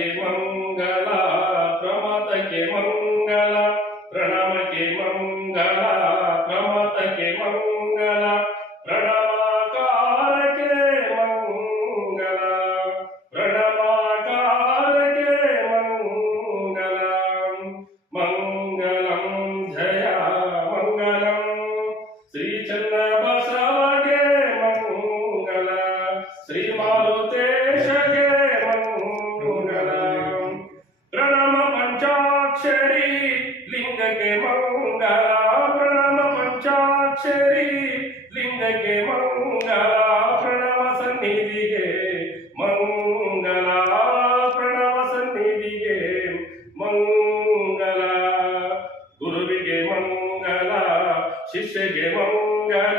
एवम् ಮಂಗಲ ಪ್ರಣಮ ಪಂಚಾಕ್ಷರಿ ಲಿಂಗಕ್ಕೆ ಮಂಗಲ ಪ್ರಣವ ಸನ್ನಿಧಿಗೆ ಮಂಗಲ ಪ್ರಣವ ಸನ್ನಿಧಿಗೆ, ಮಂಗಲ ಗುರುವಿಗೆ ಮಂಗಲ, ಶಿಷ್ಯಗೆ ಮಂಗಲ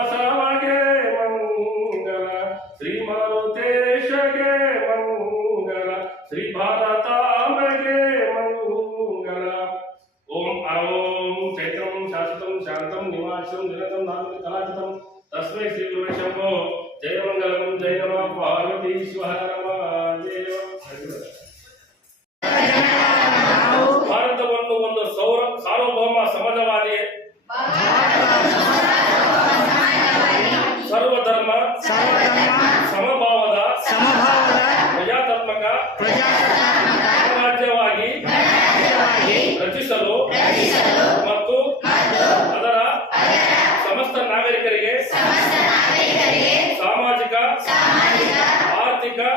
ಚನ್ನಬಸವಗೆ ಮಂಗಲ ಶ್ರೀ ಮಾರುತೇಶಗೆ ಮಂಗಲ ಶ್ರೀ ಭಾರತಾಂಬೆಗೆ ಮಂಗಲ ಓಂ ಓಂ ಚೈತ್ರಂ ಶಾಶ್ವತಂ ಶಾಂತಂ ನಿವಾಸಂ ನಿರತಂ ಧಾರ್ಮಿಕ ಕಲಾಚಿತಂ ತಸ್ಮೈ ಶ್ರೀ ಗುರುವೇ ಶಂಭೋ ಜಯ ಮಂಗಲಂ ಜಯ ನಮಃ ಪಾರ್ವತೀಶ್ವರ ಮಹಾದೇವ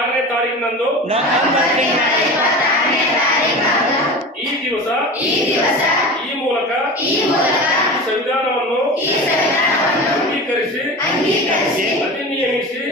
ಇಪ್ಪತ್ತಾರನೇ ತಾರೀಕಿನಂದು ಈ ದಿವಸ ಈ ಮೂಲಕ ಸಂವಿಧಾನವನ್ನು ಅಂಗೀಕರಿಸಿ ಅಧಿನಿಯಮಿಸಿ